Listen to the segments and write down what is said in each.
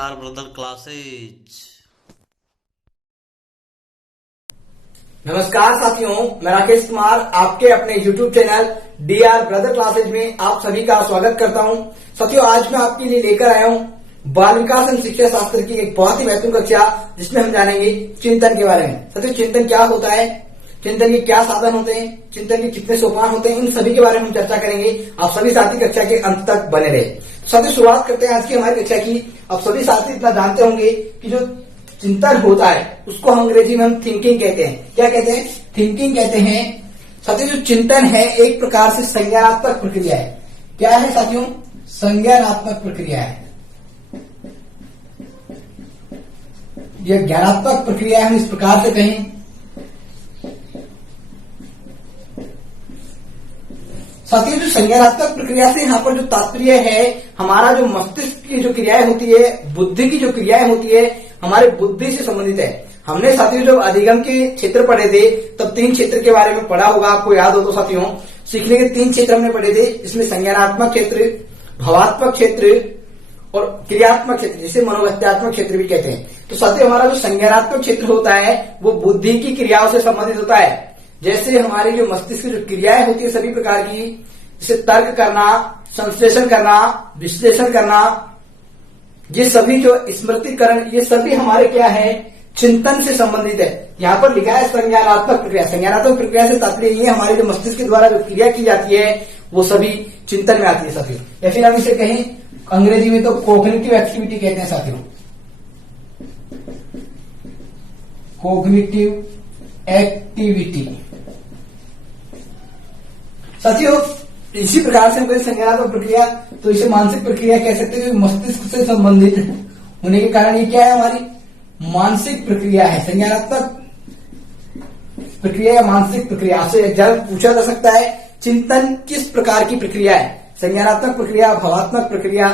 Are brother classes. नमस्कार साथियों, मैं राकेश कुमार आपके अपने YouTube channel DR brother classes में आप सभी का स्वागत करता हूं। साथियों, आज मैं आपके लिए लेकर आया हूं बाल विकास एवं शिक्षा शास्त्र की एक बहुत ही महत्वपूर्ण कक्षा, जिसमें हम जानेंगे चिंतन के बारे में। साथियों, चिंतन क्या होता है, चिंतन के क्या साधन होते हैं, चिंतन के कितने सोपान होते हैं, इन सभी के बारे में हम चर्चा करेंगे। आप सभी साथी कक्षा के अंत तक बने रहे। साथियों, शुरुआत करते हैं आज की हमारी कक्षा की। आप सभी साथी इतना जानते होंगे कि जो चिंतन होता है उसको हम अंग्रेजी में हम थिंकिंग कहते हैं। क्या कहते हैं? थिंकिंग कहते हैं। साथियों, जो चिंतन है एक प्रकार से संज्ञानात्मक प्रक्रिया है। क्या है साथियों? संज्ञानात्मक प्रक्रिया है। यह ज्ञानात्मक प्रक्रिया हम इस प्रकार से कहें। साथियों, जो संज्ञानात्मक प्रक्रिया से यहाँ पर जो तात्पर्य है, हमारा जो मस्तिष्क की जो क्रियाएं होती है, बुद्धि की जो क्रियाएं होती है, हमारे बुद्धि से संबंधित है। हमने साथियों जब अधिगम के क्षेत्र पढ़े थे तब 3 क्षेत्र के बारे में पढ़ा होगा, आपको याद हो तो साथियों सीखने के 3 क्षेत्र हमने पढ़े थे। इसमें संज्ञानात्मक क्षेत्र, भावात्मक क्षेत्र और क्रियात्मक क्षेत्र, जिसे मनोगत्यात्मक क्षेत्र भी कहते हैं। तो साथियों, हमारा जो संज्ञानात्मक क्षेत्र होता है वो बुद्धि की क्रियाओं से संबंधित होता है। जैसे हमारी जो मस्तिष्क की जो क्रियाएं होती है सभी प्रकार की, जैसे तर्क करना, संश्लेषण करना, विश्लेषण करना, ये सभी जो स्मृतिकरण, ये सभी हमारे क्या है? चिंतन से संबंधित है। यहाँ पर लिखा है संज्ञानात्मक प्रक्रिया। संज्ञानात्मक प्रक्रिया से तात्पर्य ये हमारे जो मस्तिष्क के द्वारा जो क्रिया की जाती है वो सभी चिंतन में आती है साथियों। या फिर हम इसे कहें अंग्रेजी में तो कॉग्निटिव एक्टिविटी कहते हैं साथियों। Cognitive activity. साथियों, इसी प्रकार से हम कहें संज्ञानात्मक प्रक्रिया, तो इसे मानसिक प्रक्रिया कह सकते हैं। मस्तिष्क से संबंधित होने के कारण ये क्या है? हमारी मानसिक प्रक्रिया है। संज्ञानात्मक प्रक्रिया या मानसिक प्रक्रिया से जब पूछा जा सकता है चिंतन किस प्रकार की प्रक्रिया है, संज्ञानात्मक प्रक्रिया, भावात्मक प्रक्रिया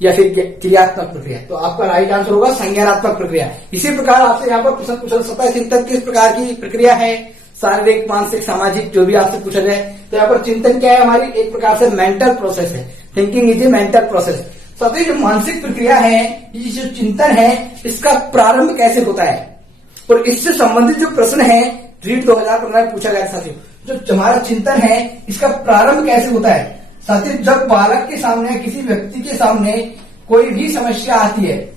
या फिर क्रियात्मक प्रक्रिया, तो आपका राइट आंसर होगा संज्ञानात्मक प्रक्रिया। इसी प्रकार आपसे यहाँ पर प्रश्न पूछा सकता है चिंतन किस प्रकार की प्रक्रिया है, शारीरिक, मानसिक, सामाजिक, जो भी आपसे पूछा जाए। तो यहाँ पर चिंतन क्या है? हमारी एक प्रकार से मेंटल प्रोसेस है। Thinking is a mental process. साथियों, जो मानसिक प्रक्रिया है, ये जो चिंतन है, इसका प्रारंभ कैसे होता है और इससे संबंधित जो प्रश्न है रीट 2015 में पूछा गया। साथियों, जो हमारा चिंतन है इसका प्रारंभ कैसे होता है? साथियों, जब बालक के सामने, किसी व्यक्ति के सामने कोई भी समस्या आती है,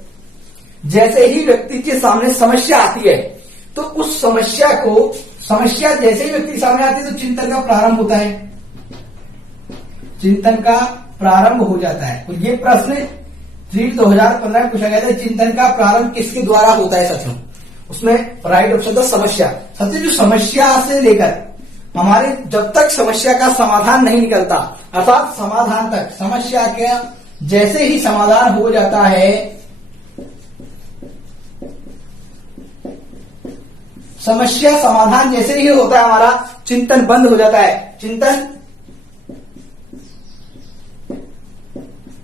जैसे ही व्यक्ति के सामने समस्या आती है तो उस समस्या जैसे ही व्यक्ति के सामने आती है तो चिंतन का प्रारंभ होता है। चिंतन का प्रारंभ हो जाता है। तो ये प्रश्न रीट 2015 में पूछा गया था, चिंतन का प्रारंभ किसके द्वारा होता है साथियों? उसमें राइट ऑप्शन था समस्या। साथियों, जो समस्या से लेकर हमारे जब तक समस्या का समाधान नहीं निकलता, अर्थात समाधान तक, समस्या का जैसे ही समाधान हो जाता है, समस्या समाधान जैसे ही होता है, हमारा चिंतन बंद हो जाता है, चिंतन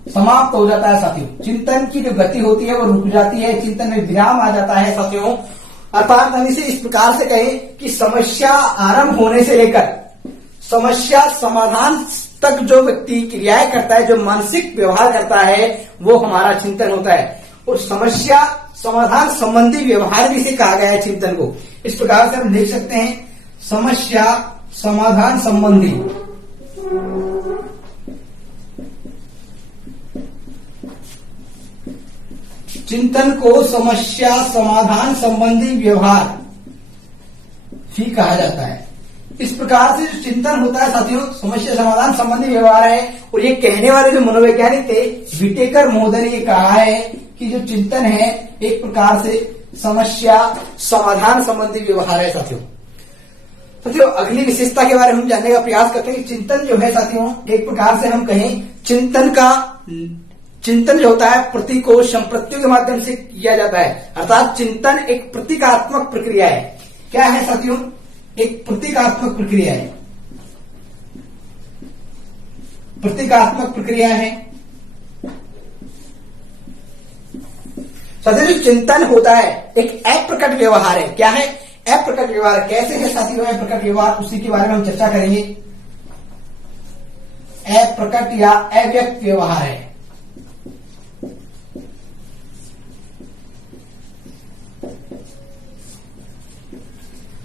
समाप्त हो जाता है साथियों। चिंतन की जो गति होती है वो रुक जाती है, चिंतन में विराम आ जाता है साथियों। अर्थात हम इसे इस प्रकार से कहें कि समस्या आरंभ होने से लेकर समस्या समाधान तक जो व्यक्ति क्रियाएं करता है, जो मानसिक व्यवहार करता है, वो हमारा चिंतन होता है। और समस्या समाधान संबंधी व्यवहार भी से कहा गया है चिंतन को। इस प्रकार से हम लिख सकते हैं समस्या समाधान संबंधी चिंतन को समस्या समाधान संबंधी व्यवहार भी कहा जाता है। इस प्रकार से जो चिंतन होता है साथियों, समस्या समाधान संबंधी व्यवहार है। और ये कहने वाले जो मनोवैज्ञानिक थे विटेकर महोदय ने ये कहा है कि जो चिंतन है एक प्रकार से समस्या समाधान संबंधी व्यवहार है साथियों। अगली विशेषता के बारे में हम जानने का प्रयास करते हैं कि चिंतन जो है साथियों, एक प्रकार से हम कहें चिंतन जो होता है प्रतीकों संप्रत्तियों के माध्यम से किया जाता है। अर्थात चिंतन एक प्रतीकात्मक प्रक्रिया है। क्या है साथियों? एक प्रतीकात्मक प्रक्रिया है। प्रतीकात्मक प्रक्रिया है। साथियों, जो चिंतन होता है एक अप्रकट व्यवहार है। क्या है? अप्रकट व्यवहार। कैसे है साथियों अप्रकट व्यवहार? उसी के बारे में हम चर्चा करेंगे। अप्रकट या अव्यक्त व्यवहार है।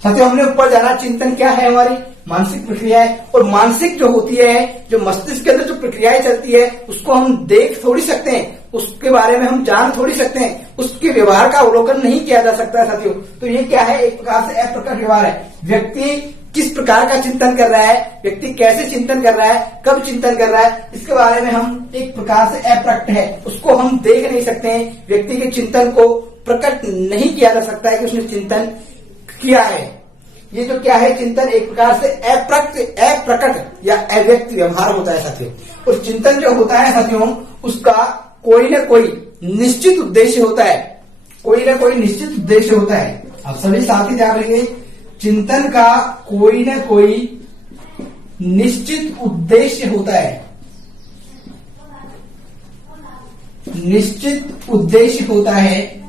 साथियों हमने ऊपर जाना, चिंतन क्या है, हमारी मानसिक प्रक्रिया है। और मानसिक जो होती है, जो मस्तिष्क के अंदर जो प्रक्रियाएं चलती है, उसको हम देख थोड़ी सकते हैं, उसके बारे में हम जान थोड़ी सकते हैं, उसके व्यवहार का अवलोकन नहीं किया जा सकता है साथियों। तो ये क्या है, एक प्रकार से अप्रकट व्यवहार है। व्यक्ति किस प्रकार का चिंतन कर रहा है, व्यक्ति कैसे चिंतन कर रहा है, कब चिंतन कर रहा है, इसके बारे में हम एक प्रकार से अप्रकट है, उसको हम देख नहीं सकते हैं। व्यक्ति के चिंतन को प्रकट नहीं किया जा सकता है कि उसने चिंतन किया है। ये जो क्या है, चिंतन एक प्रकार से अप्रकट या अव्यक्त व्यवहार होता है साथियों। और चिंतन जो होता है साथियों, उसका कोई ना कोई निश्चित उद्देश्य होता है, कोई ना कोई निश्चित उद्देश्य होता है। आप सभी साथी ध्यान रखिए, चिंतन का कोई ना कोई निश्चित उद्देश्य होता है, निश्चित उद्देश्य होता है।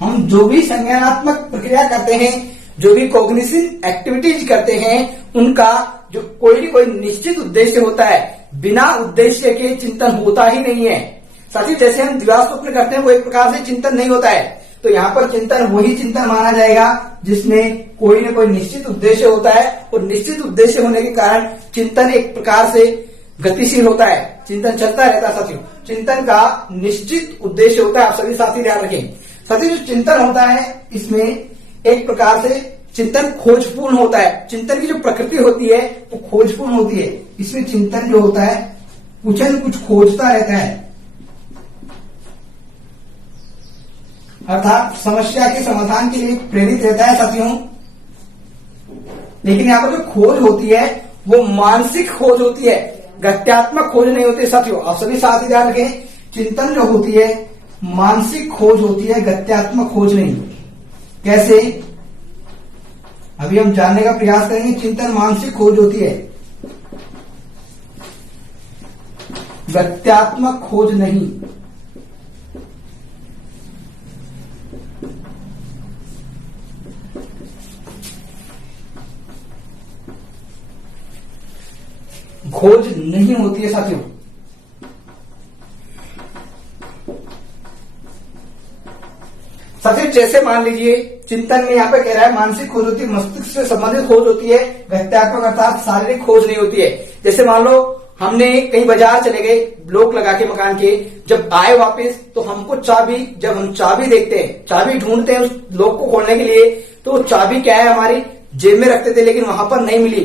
हम जो भी संज्ञानात्मक प्रक्रिया करते हैं, जो भी कॉग्निटिव एक्टिविटीज करते हैं, उनका जो कोई ना कोई निश्चित उद्देश्य होता है। बिना उद्देश्य के चिंतन होता ही नहीं है साथी। जैसे हम दिवा स्वप्न करते हैं, वो एक प्रकार से चिंतन नहीं होता है। तो यहाँ पर चिंतन वही चिंतन माना जाएगा जिसमें कोई ना कोई निश्चित उद्देश्य होता है। और निश्चित उद्देश्य होने के कारण चिंतन एक प्रकार से गतिशील होता है, चिंतन चलता रहता है साथियों। चिंतन का निश्चित उद्देश्य होता है, आप सभी साथी ध्यान रखें। साथी जो चिंतन होता है, इसमें एक प्रकार से चिंतन खोजपूर्ण होता है। चिंतन की जो प्रकृति होती है वो खोजपूर्ण होती है। इसमें चिंतन जो होता है कुछ न कुछ खोजता रहता है, अर्थात समस्या के समाधान के लिए प्रेरित रहता है साथियों। लेकिन यहाँ पर जो खोज होती है वो मानसिक खोज होती है, गत्यात्मक खोज नहीं होती है साथियों। आप सभी साथी ध्यान रखें, चिंतन जो होती है मानसिक खोज होती है, गत्यात्मक खोज नहीं। कैसे, अभी हम जानने का प्रयास करेंगे। चिंतन मानसिक खोज होती है, गत्यात्मक खोज नहीं। खोज नहीं होती है साथियों। साथियों जैसे मान लीजिए चिंतन में यहाँ पे कह रहा है मानसिक खोज होती है, मस्तिष्क से संबंधित खोज होती है, गत्यात्मक अर्थात शारीरिक खोज नहीं होती है। जैसे मान लो हमने कहीं बाजार चले गए, ब्लॉक लगा के मकान के, जब आए वापस तो हमको चाबी, जब हम चाबी देखते हैं, चाबी ढूंढते हैं उस लॉक को खोलने के लिए, तो चाबी क्या है, हमारी जेब में रखते थे लेकिन वहां पर नहीं मिली।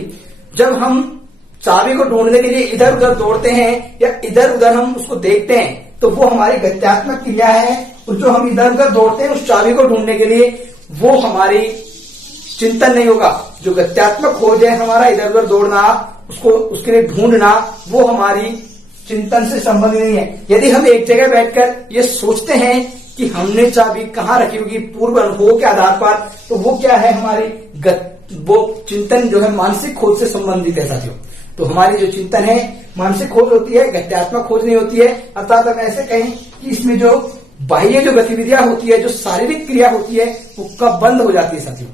जब हम चाबी को ढूंढने के लिए इधर उधर दौड़ते हैं या इधर उधर हम उसको देखते हैं, तो वो हमारी गत्यात्मक क्रिया है। और जो हम इधर उधर दौड़ते हैं उस चाबी को ढूंढने के लिए, वो हमारी चिंतन नहीं होगा। जो गत्यात्मक खोज है, हमारा इधर उधर दौड़ना, उसको उसके लिए ढूंढना, वो हमारी चिंतन से संबंधित नहीं है। यदि हम एक जगह बैठकर ये सोचते हैं कि हमने चाबी कहाँ रखी होगी पूर्व अनुभव के आधार पर, तो वो क्या है, हमारी वो चिंतन जो है मानसिक खोज से संबंधित है साथियों। तो हमारी जो चिंतन है मानसिक खोज होती है, गत्यात्मक खोज नहीं होती है। अर्थात हम ऐसे कहें कि इसमें जो बाह्य जो गतिविधियां होती है, जो शारीरिक क्रिया होती है, वो कब बंद हो जाती है साथियों,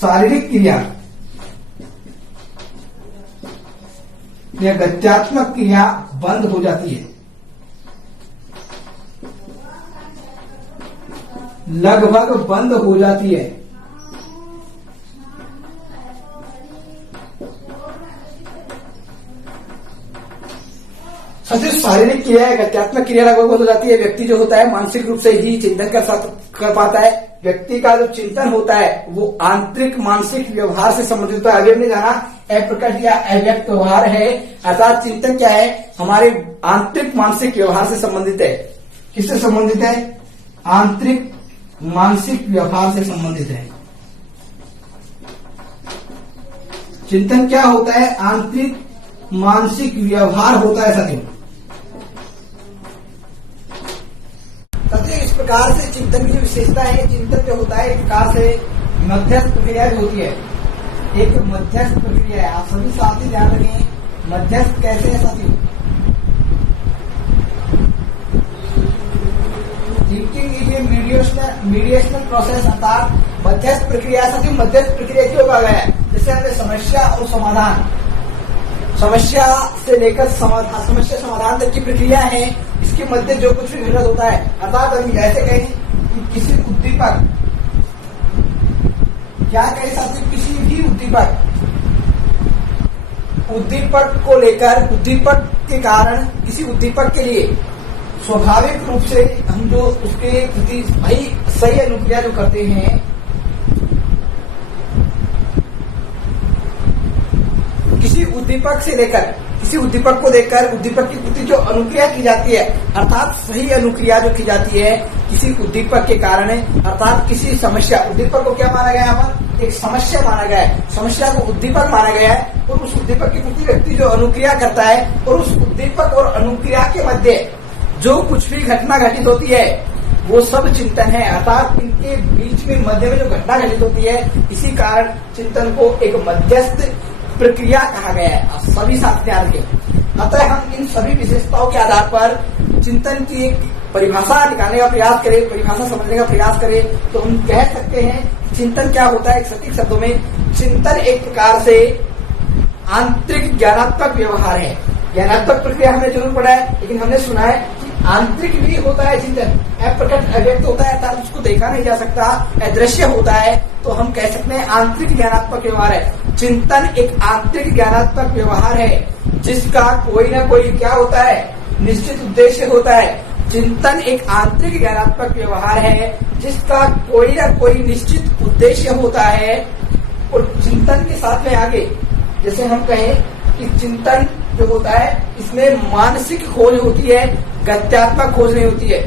शारीरिक क्रिया या गत्यात्मक क्रिया बंद हो जाती है, लगभग बंद हो जाती है। सबसे शारीरिक क्रिया है, गत्यात्मक क्रिया लगभग बंद हो जाती है। व्यक्ति जो होता है मानसिक रूप से ही चिंतन कर पाता है। व्यक्ति का जो चिंतन होता है वो आंतरिक मानसिक व्यवहार से संबंधित होता है। अभी हमने जाना अप्रकट या अव्यक्त व्यवहार है, अर्थात चिंतन क्या है, हमारे आंतरिक मानसिक व्यवहार से संबंधित है। किससे संबंधित है, आंतरिक मानसिक व्यवहार से संबंधित है। चिंतन क्या होता है, आंतरिक मानसिक व्यवहार होता है साथियों। इस प्रकार से चिंतन की विशेषता है, चिंतन जो होता है एक प्रकार से मध्यस्थ प्रक्रिया जो होती है, एक मध्यस्थ प्रक्रिया है। आप सभी साथी ध्यान रखें, मध्यस्थ कैसे है साथियों, थिंकिंग इज ए मीडिएशनल प्रोसेस, अर्थात मध्यस्थ प्रक्रिया। साथियों मध्यस्थ प्रक्रिया क्यों कहा गया है, जैसे हमने समस्या और समाधान, समस्या से लेकर समस्या समाधान तक की प्रक्रिया है, इसके मध्य जो कुछ भी घटित होता है, अर्थात हम ऐसे कहें कि किसी उद्दीपक, क्या कहे साथियों, किसी भी उद्दीपक को लेकर, उद्दीपक के कारण, किसी उद्दीपक के लिए स्वाभाविक रूप से हम जो उसके प्रति सही अनुक्रिया जो करते हैं, किसी उद्दीपक से लेकर, किसी उद्दीपक को देखकर उद्दीपक की प्रति जो अनुक्रिया की जाती है, अर्थात सही अनुक्रिया जो की जाती है किसी उद्दीपक के कारण, अर्थात किसी समस्या, उद्दीपक को क्या माना गया यहाँ पर, एक समस्या माना गया है, समस्या को उद्दीपक माना गया है, और उस उद्दीपक के प्रति व्यक्ति जो अनुक्रिया करता है, और उस उद्दीपक और अनुक्रिया के मध्य जो कुछ भी घटना घटित होती है वो सब चिंतन है, अर्थात इनके बीच में मध्य में जो घटना घटित होती है, इसी कारण चिंतन को एक मध्यस्थ प्रक्रिया कहा गया है। सभी साथ ध्यान रखें। अतः हम इन सभी विशेषताओं के आधार पर चिंतन की एक परिभाषा निकालने का प्रयास करें, परिभाषा समझने का प्रयास करें, तो हम कह सकते हैं चिंतन क्या होता है। एक सटीक शब्दों में चिंतन एक प्रकार से आंतरिक ज्ञानात्मक व्यवहार है। ज्ञानात्मक प्रक्रिया हमने जरूर पढ़ा है, लेकिन हमने सुना है कि आंतरिक भी होता है चिंतन, अप्रकट अव्यक्त होता है, अर्थात उसको देखा नहीं जा सकता, अदृश्य होता है, तो हम कह सकते हैं आंतरिक ज्ञानात्मक व्यवहार है। चिंतन एक आंतरिक ज्ञानात्मक व्यवहार है जिसका कोई ना कोई क्या होता है, निश्चित उद्देश्य होता है। चिंतन एक आंतरिक ज्ञानात्मक व्यवहार है जिसका कोई ना कोई निश्चित उद्देश्य होता है। और चिंतन के साथ में आगे जैसे हम कहें कि चिंतन जो होता है इसमें मानसिक खोज होती है, गत्यात्मक खोज नहीं होती है।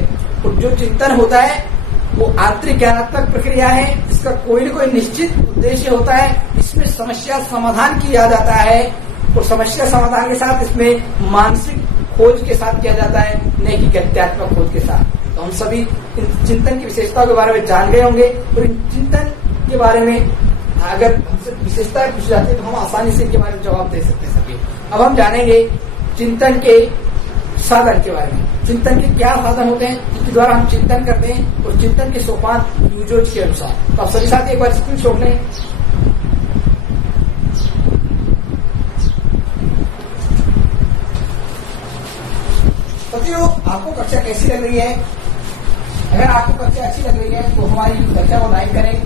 और जो चिंतन होता है वो आंतरिक ज्ञानात्मक प्रक्रिया है जिसका कोई न कोई निश्चित उद्देश्य होता है। इसमें समस्या समाधान किया जाता है, और समस्या समाधान के साथ इसमें मानसिक खोज के साथ किया जाता है, नहीं कि गत्यात्मक खोज के साथ। तो हम सभी इन चिंतन की विशेषताओं के बारे में जान गए होंगे, और इन चिंतन के बारे में अगर हमसे विशेषताएं पूछी जाती है तो हम आसानी से इनके बारे में जवाब दे सकते हैं सभी। अब हम जानेंगे चिंतन के साधन के बारे में। चिंतन के क्या साधन होते हैं जिसके द्वारा हम चिंतन करते हैं, और चिंतन के सोपान यूजोज के अनुसार। तो आप सभी साथी एक बार स्क्रीन छोड़ लें। साथियों, आपको कक्षा कैसी लग रही है? अगर आपको कक्षा अच्छी लग रही है तो हमारी कक्षा को लाइक करें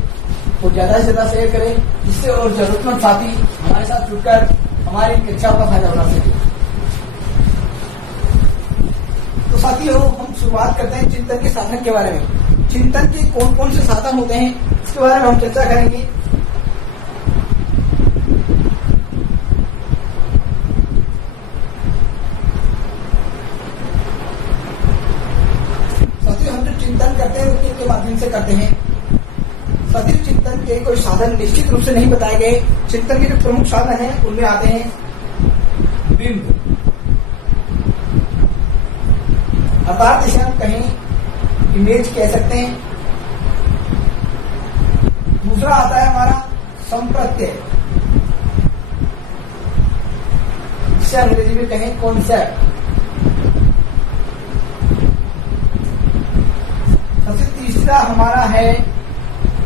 और ज्यादा से ज्यादा शेयर करें, जिससे और जरूरतमंद साथी हमारे साथ जुड़कर हमारी कक्षाओं का फायदा उठा सके। तो साथियों, हम शुरुआत करते हैं चिंतन के साधन के बारे में। चिंतन के कौन कौन से साधन होते हैं इसके बारे में हम चर्चा करेंगे। साथियों, हम जो चिंतन करते हैं वो किसके माध्यम से करते हैं? साथियों, चिंतन के कोई साधन निश्चित रूप से नहीं बताए गए। चिंतन के जो प्रमुख साधन हैं उनमें आते हैं बिंब, अर्थात इसे हम कहें इमेज कह सकते हैं। दूसरा आता है हमारा संप्रत्यय, जिसे अंग्रेजी में कहें कॉन्सेप्ट। सबसे तीसरा हमारा है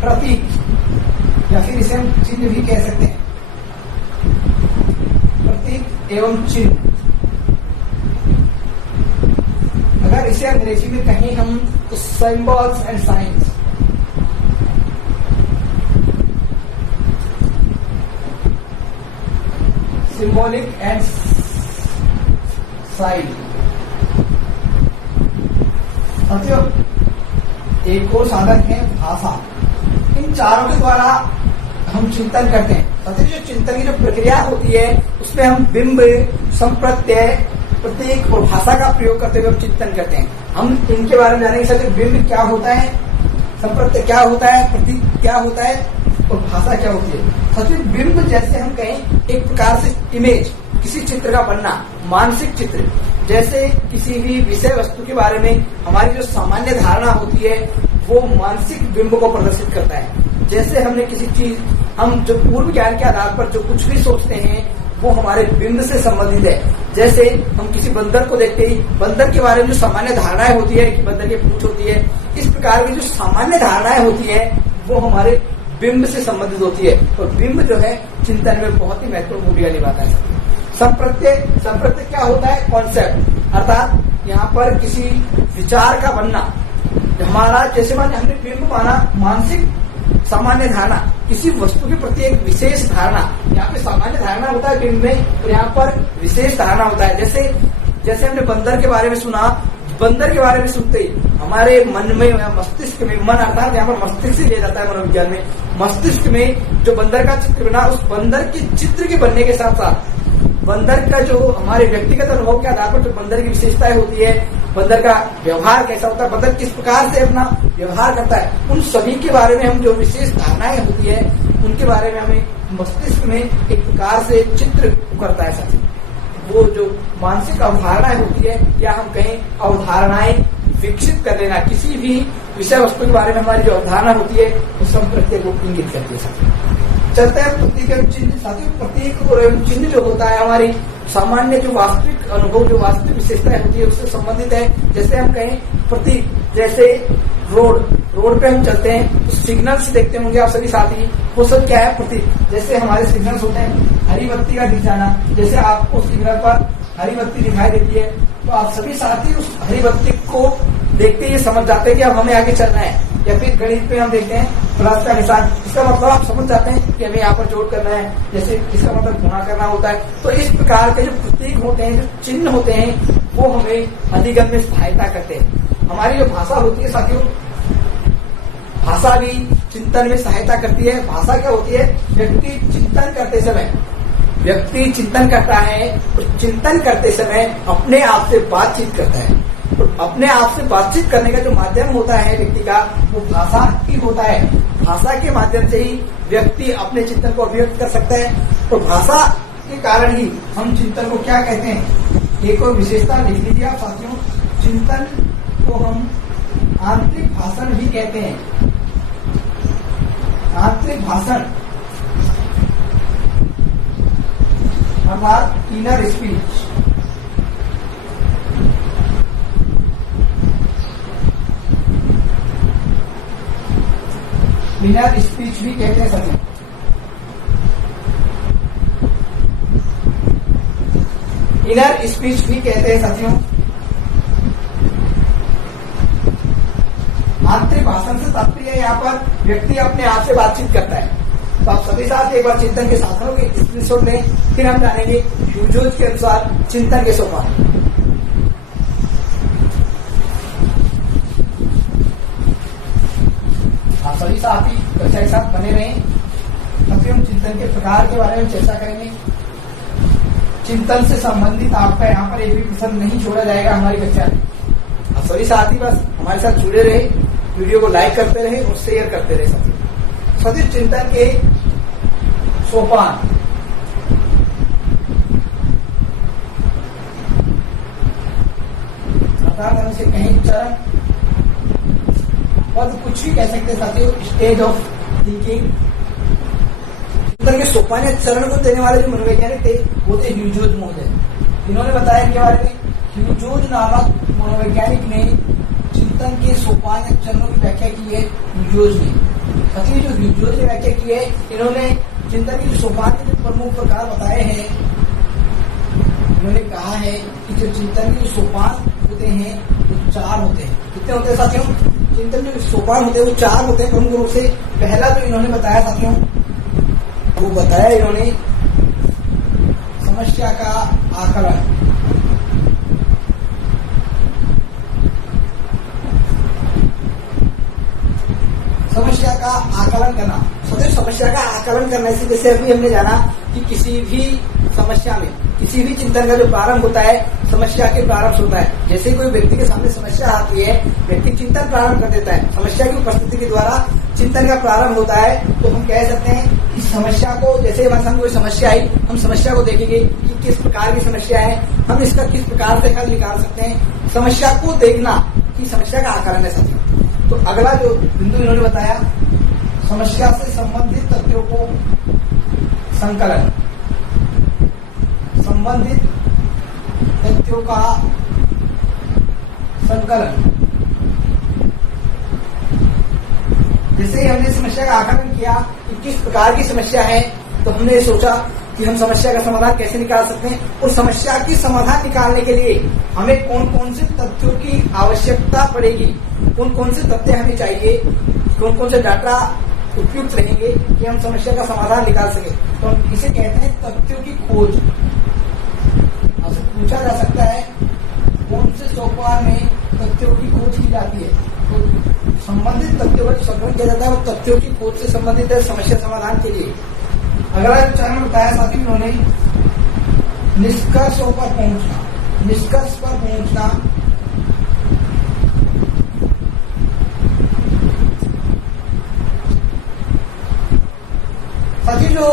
प्रतीक, या फिर इसे हम चिन्ह भी कह सकते हैं, प्रतीक एवं चिन्ह। अगर इसे अंग्रेजी में कहें हम तो symbols and science. Symbolic and sign. साथियों, एक और साधन है भाषा। इन चारों के द्वारा हम चिंतन करते हैं। साथियों, जो चिंतन की जो प्रक्रिया होती है उसमें हम बिंब, संप्रत्यय, प्रतीक और भाषा का प्रयोग करते हुए हम चिंतन करते हैं। हम इनके बारे में जानेंगे। साथियों, बिंब क्या होता है, संप्रत्यय क्या होता है, प्रतीक क्या होता है और भाषा क्या होती है। साथियों, बिंब जैसे हम कहें एक प्रकार से इमेज, किसी चित्र का बनना, मानसिक चित्र। जैसे किसी भी विषय वस्तु के बारे में हमारी जो सामान्य धारणा होती है वो मानसिक बिंब को प्रदर्शित करता है। जैसे हमने किसी चीज, हम जो पूर्व ज्ञान के आधार पर जो कुछ भी सोचते हैं वो हमारे बिंब से संबंधित है। जैसे हम किसी बंदर को देखते ही बंदर के बारे में जो सामान्य धारणाएं होती है कि बंदर की पूंछ होती है, इस प्रकार की जो सामान्य धारणाएं होती है वो हमारे बिंब से संबंधित होती है। तो बिंब जो है चिंतन में बहुत ही महत्वपूर्ण भूमिका निभाता है। संप्रत्यय क्या होता है? कॉन्सेप्ट, अर्थात यहाँ पर किसी विचार का बनना, हमारा जैसे हमने बिंब माना मानसिक सामान्य धारणा, किसी वस्तु के प्रति एक विशेष धारणा। यहाँ पे सामान्य धारणा होता है बिंब में, और यहाँ पर विशेष धारणा होता है। जैसे हमने बंदर के बारे में सुना, बंदर के बारे में सुनते ही हमारे मन में या मस्तिष्क में, मन अर्थात यहाँ पर मस्तिष्क से लिया जाता है मनोविज्ञान में, मस्तिष्क में जो बंदर का चित्र बना, उस बंदर के चित्र के बनने के साथ साथ बंदर का जो हमारे व्यक्तिगत अनुभव के आधार पर जो बंदर की विशेषताएं होती है, बंदर का व्यवहार कैसा होता है, बंदर किस प्रकार से अपना व्यवहार करता है, उन सभी के बारे में हम जो विशेष धारणाएं होती है उनके बारे में हमें मस्तिष्क में एक प्रकार से चित्र उकरता है। साथी वो जो मानसिक अवधारणाएं होती है, या हम कहें अवधारणाएं विकसित कर लेना, किसी भी विषय वस्तु के बारे में हमारी जो अवधारणा होती है उस हम प्रत्येक को इंगित करती है। साथी चलते हैं प्रतीक एवं चिन्ह। साथियों प्रतीक और एवं चिन्ह जो होता है हमारी सामान्य जो वास्तविक अनुभव, जो वास्तविक विशेषताएं होती है उससे संबंधित है। जैसे हम कहें प्रतीक, जैसे रोड पे हम चलते हैं तो सिग्नल्स देखते होंगे आप सभी साथी, वो सब क्या है प्रतीक। जैसे हमारे सिग्नल्स होते हैं, हरी बत्ती का दिख जाना, जैसे आपको सिग्नल पर हरी बत्ती दिखाई देती है तो आप सभी साथी उस हरी बत्ती को देखते ही समझ जाते हैं कि अब हमें आगे चलना है। या फिर गणित पे हम देखते हैं प्लस का निशान, इसका मतलब आप समझ जाते हैं कि हमें यहाँ पर जोड़ करना है, जैसे इसका मतलब गुणा करना होता है। तो इस प्रकार के जो प्रतीक होते हैं, जो चिन्ह होते हैं, वो हमें अधिगम में सहायता करते हैं। हमारी जो भाषा होती है साथियों, भाषा भी चिंतन में सहायता करती है। भाषा क्या होती है, व्यक्ति चिंतन करते समय, व्यक्ति चिंतन करता है और चिंतन करते समय अपने आप से बातचीत करता है। तो अपने आप से बातचीत करने का जो माध्यम होता है व्यक्ति का, वो भाषा ही होता है। भाषा के माध्यम से ही व्यक्ति अपने चिंतन को अभिव्यक्त कर सकता है। तो भाषा के कारण ही हम चिंतन को क्या कहते हैं, एक और विशेषता लिख लीजिए आप साथियों, चिंतन को हम आंतरिक भाषण भी कहते हैं। आंतरिक भाषण अर्थात इनर स्पीच। इनर स्पीच भी कहते हैं साथियों। इनर स्पीच भी कहते हैं साथियों। आंतरिक भाषण से तात्पर्य यहाँ पर व्यक्ति अपने आप से बातचीत करता है। तो आप सभी साथ एक बार चिंतन के साधनों के स्क्रीनशॉट लें, फिर हम जानेंगे ह्यूजोज के अनुसार चिंतन के सोपान। आप सभी साथी कक्षा के साथ बने रहें। अभी हम चिंतन के प्रकार के बारे में चर्चा करेंगे। चिंतन से संबंधित आपका यहाँ पर एक भी प्रश्न नहीं छोड़ा जाएगा हमारी कक्षा में। आप सभी साथी बस हमारे साथ जुड़े रहे, वीडियो को लाइक करते रहे और शेयर करते रहे। साथी चिंतन के सोपान, अर्थात हम इसे कहीं चरण, और कुछ भी कह सकते हैं साथियों, स्टेज ऑफ थिंकिंग। चिंतन के सोपान या चरण को देने वाले जो मनोवैज्ञानिक थे वो थे ह्यूजोज महोदय। इन्होंने बताया इनके बारे में, ह्यूजोज नामक मनोवैज्ञानिक ने चिंतन के सोपान या चरणों की व्याख्या की है ह्यूजोज ने। साथियों जो ह्यूजोज ने व्याख्या की है, इन्होंने चिंतन के जो सोपान के जो प्रमुख प्रकार बताए हैं, इन्होंने कहा है कि जो चिंतन के जो सोपान होते हैं वो 4 होते हैं। कितने होते हैं साथियों, चिंतन जो सोपान होते हैं वो 4 होते हैं प्रमुख रूप से। पहला जो इन्होंने बताया साथियों, वो बताया इन्होंने समस्या का आकलन। समस्या का आकलन करना। सदैव समस्या का आकलन करने से, जैसे अभी हमने जाना कि किसी भी समस्या में, किसी भी चिंतन का जो प्रारंभ होता है समस्या के प्रारंभ से होता है। जैसे कोई व्यक्ति के सामने समस्या आती है, व्यक्ति चिंतन प्रारंभ कर देता है, समस्या की उपस्थिति के द्वारा चिंतन का प्रारंभ होता है। तो हम कह सकते हैं कि समस्या को, जैसे हमारे सामने कोई समस्या आई, हम समस्या को देखेंगे कि किस प्रकार की समस्या है, हम इसका किस प्रकार से हल निकाल सकते हैं। समस्या को देखना कि समस्या का आकलन है साथियों। तो अगला जो बिंदु इन्होंने बताया, समस्या से संबंधित तथ्यों को संकलन, संबंधित तथ्यों का संकलन। जैसे हमने समस्या का आकलन किया कि किस प्रकार की समस्या है, तो हमने सोचा कि हम समस्या का समाधान कैसे निकाल सकते हैं और समस्या की समाधान निकालने के लिए हमें कौन कौन से तथ्यों की आवश्यकता पड़ेगी, कौन कौन से तथ्य हमें चाहिए, कौन कौन से डाटा उपयुक्त रहेंगे कि हम समस्या का समाधान निकाल सके। तो इसे कहते हैं तथ्यों की खोज। आपसे पूछा जा सकता है कौन से सोपान में तथ्यों की खोज की जाती है, तो संबंधित तथ्यों का संकलन किया जाता है वो तथ्यों की खोज से संबंधित है समस्या समाधान के लिए। अगला चरण बताया साथी उन्होंने निष्कर्षों पर पहुंचना, निष्कर्ष पर पहुंचना। साथी जो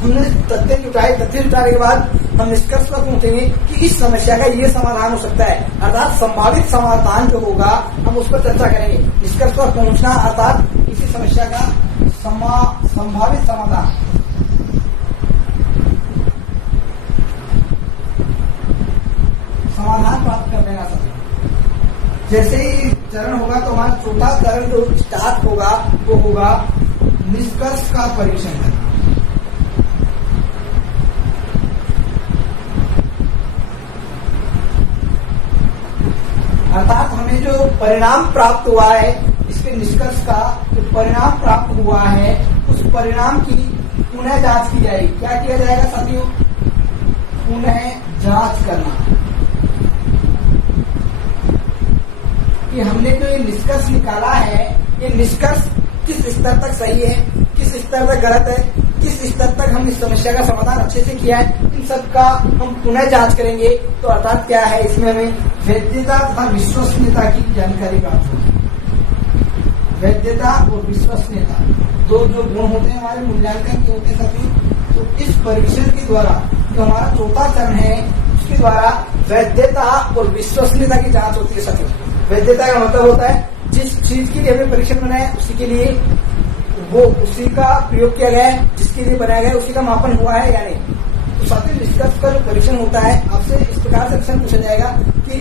हमने तथ्य जुटाने के बाद हम निष्कर्ष पर पहुंचेंगे कि इस समस्या का ये समाधान हो सकता है, अर्थात संभावित समाधान जो होगा हम उस पर चर्चा करेंगे। निष्कर्ष पर पहुंचना अर्थात किसी समस्या का संभावित समाधान प्राप्त कर देना चाहिए। जैसे ही चरण होगा तो हमारा चौथा चरण जो स्टार्ट होगा वो होगा निष्कर्ष का परीक्षण करना। अर्थात हमें जो परिणाम प्राप्त हुआ है, इसके निष्कर्ष का जो परिणाम प्राप्त हुआ है उस परिणाम की पुनः जांच की जाएगी। क्या किया जाएगा साथियों? पुनः जांच करना कि हमने जो ये निष्कर्ष निकाला है ये निष्कर्ष किस स्तर तक सही है, किस स्तर तक गलत है, किस स्तर तक हम इस समस्या का समाधान अच्छे से किया है, इन सब का हम पुनः जांच करेंगे। तो अर्थात क्या है, इसमें हमें वैधता तथा विश्वसनीयता की जानकारी प्राप्त होगी। वैधता और विश्वसनीयता दो जो गुण होते हैं हमारे मूल्यांकन के होते हैं साथियों। तो इस परीक्षण के द्वारा जो हमारा चौथा चरण है उसके द्वारा वैधता और विश्वसनीयता की जांच होती है साथियों। वैधता का मतलब होता है जिस चीज के लिए हमें परीक्षण बनाया है उसी के लिए वो उसी का प्रयोग किया गया है, जिसके लिए बनाया गया है उसी का मापन हुआ है या नहीं। तो साथ ही निष्कर्ष का जो परीक्षण होता है आपसे इस प्रकार से प्रश्न पूछा जाएगा कि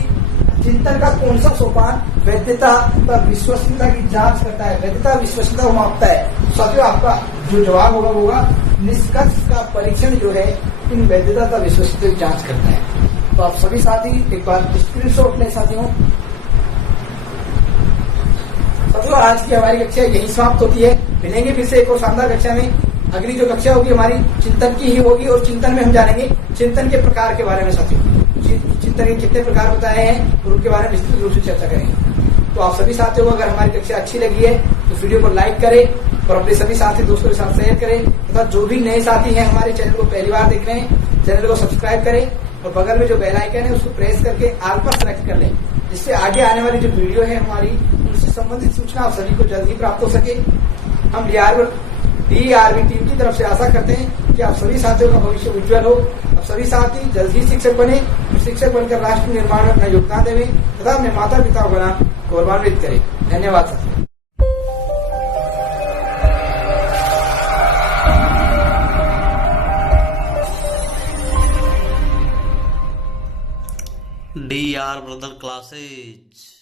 चिंतन का कौन सा सोपान वैधता तथा विश्वसनीयता की जांच करता है, वैधता विश्वसनीयता को मापता है। साथियों आपका जो जवाब होगा निष्कर्ष का परीक्षण जो है इन वैधता तथा विश्वसनीयता की जांच करता है। तो आप सभी साथी एक बार स्क्रीनशॉट लें साथियों। आज की हमारी कक्षा यही समाप्त होती है। मिलेंगे फिर से एक और शानदार कक्षा में। अगली जो कक्षा होगी हमारी चिंतन की ही होगी और चिंतन में हम जानेंगे चिंतन के प्रकार के बारे में साथियों। चिंतन के कितने प्रकार बताए हैं और उनके बारे में विस्तृत रूप से चर्चा करेंगे। तो आप सभी साथियों को अगर हमारी कक्षा अच्छी लगी है तो वीडियो को लाइक करें और अपने सभी साथी दोस्तों के साथ शेयर करें तथा जो भी नए साथी हैं हमारे चैनल को पहली बार देख रहे हैं चैनल को सब्सक्राइब करें और बगल में जो बेल आइकन है उसको प्रेस करके ऑल पर सेलेक्ट कर लें, जिससे आगे आने वाली जो वीडियो है हमारी उनसे संबंधित सूचना आप सभी को जल्द ही प्राप्त हो सके। हम DRV टीम की तरफ से आशा करते हैं कि आप सभी साथियों का भविष्य उज्जवल हो। आप सभी साथी जल्द ही शिक्षक बने, शिक्षक बनकर राष्ट्र निर्माण में अपना योगदान देवे तथा अपने माता पिता का नाम गौरवान्वित करें। धन्यवाद साथियों। DR brother classes.